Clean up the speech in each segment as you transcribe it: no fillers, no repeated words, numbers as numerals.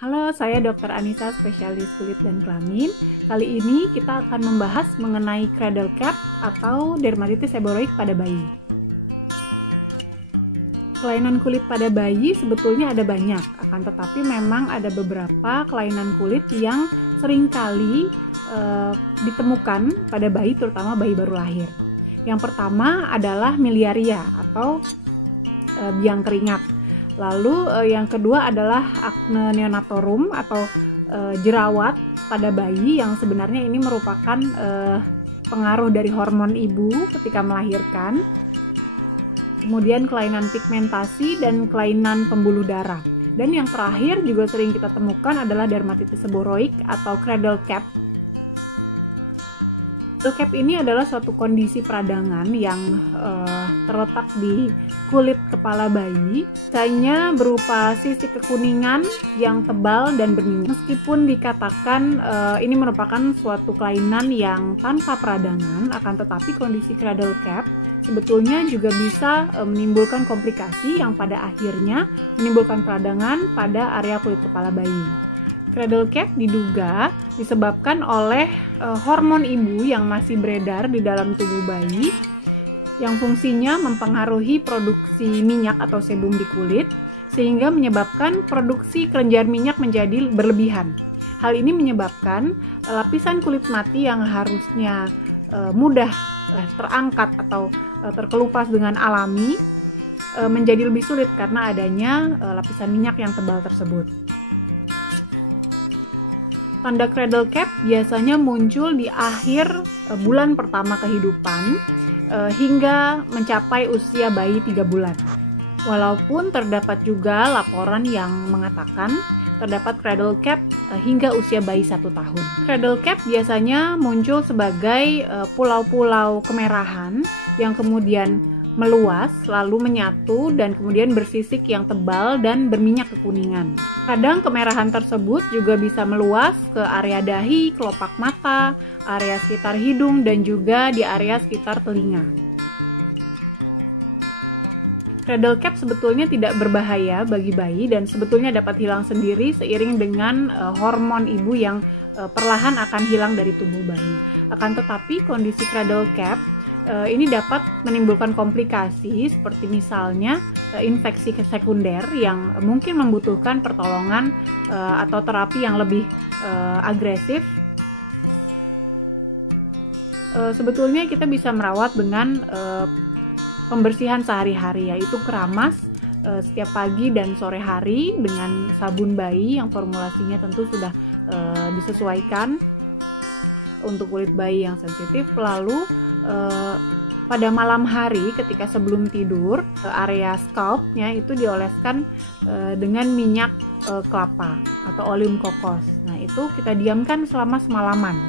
Halo, saya Dr. Anissa, spesialis kulit dan kelamin. Kali ini kita akan membahas mengenai cradle cap atau dermatitis seboroik pada bayi. Kelainan kulit pada bayi sebetulnya ada banyak, akan tetapi memang ada beberapa kelainan kulit yang seringkali ditemukan pada bayi, terutama bayi baru lahir. Yang pertama adalah miliaria atau biang keringat. Lalu yang kedua adalah acne neonatorum atau jerawat pada bayi, yang sebenarnya ini merupakan pengaruh dari hormon ibu ketika melahirkan. Kemudian kelainan pigmentasi dan kelainan pembuluh darah. Dan yang terakhir juga sering kita temukan adalah dermatitis seboroik atau cradle cap. Cradle cap ini adalah suatu kondisi peradangan yang terletak di kulit kepala bayi. Biasanya berupa sisik kekuningan yang tebal dan berminyak. Meskipun dikatakan ini merupakan suatu kelainan yang tanpa peradangan, akan tetapi kondisi cradle cap sebetulnya juga bisa menimbulkan komplikasi yang pada akhirnya menimbulkan peradangan pada area kulit kepala bayi. Cradle cap diduga disebabkan oleh hormon ibu yang masih beredar di dalam tubuh bayi, yang fungsinya mempengaruhi produksi minyak atau sebum di kulit, sehingga menyebabkan produksi kelenjar minyak menjadi berlebihan. Hal ini menyebabkan lapisan kulit mati yang harusnya mudah terangkat atau terkelupas dengan alami menjadi lebih sulit karena adanya lapisan minyak yang tebal tersebut. Tanda cradle cap biasanya muncul di akhir bulan pertama kehidupan hingga mencapai usia bayi 3 bulan. Walaupun terdapat juga laporan yang mengatakan terdapat cradle cap hingga usia bayi 1 tahun. Cradle cap biasanya muncul sebagai pulau-pulau kemerahan yang kemudian meluas, lalu menyatu, dan kemudian bersisik yang tebal dan berminyak kekuningan. Kadang kemerahan tersebut juga bisa meluas ke area dahi, kelopak mata, area sekitar hidung, dan juga di area sekitar telinga. Cradle cap sebetulnya tidak berbahaya bagi bayi dan sebetulnya dapat hilang sendiri seiring dengan hormon ibu yang perlahan akan hilang dari tubuh bayi. Akan tetapi kondisi cradle cap ini dapat menimbulkan komplikasi seperti misalnya infeksi sekunder yang mungkin membutuhkan pertolongan atau terapi yang lebih agresif. Sebetulnya kita bisa merawat dengan pembersihan sehari-hari, yaitu keramas setiap pagi dan sore hari dengan sabun bayi yang formulasinya tentu sudah disesuaikan untuk kulit bayi yang sensitif. Lalu pada malam hari ketika sebelum tidur, area scalpnya itu dioleskan dengan minyak kelapa atau oleum kokos. Nah, itu kita diamkan selama semalaman.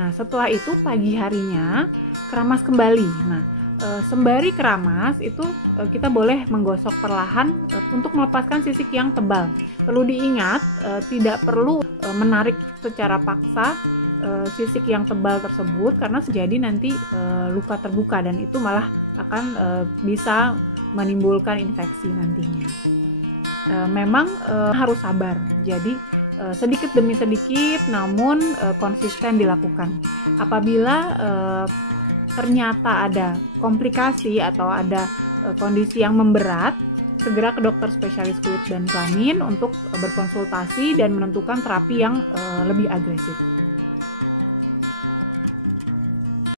Nah, setelah itu pagi harinya keramas kembali. Nah, sembari keramas itu kita boleh menggosok perlahan untuk melepaskan sisik yang tebal. Perlu diingat, tidak perlu menarik secara paksa sisik yang tebal tersebut karena jadi nanti luka terbuka dan itu malah akan bisa menimbulkan infeksi nantinya. Memang harus sabar, jadi sedikit demi sedikit namun konsisten dilakukan. Apabila ternyata ada komplikasi atau ada kondisi yang memberat, segera ke dokter spesialis kulit dan kelamin untuk berkonsultasi dan menentukan terapi yang lebih agresif.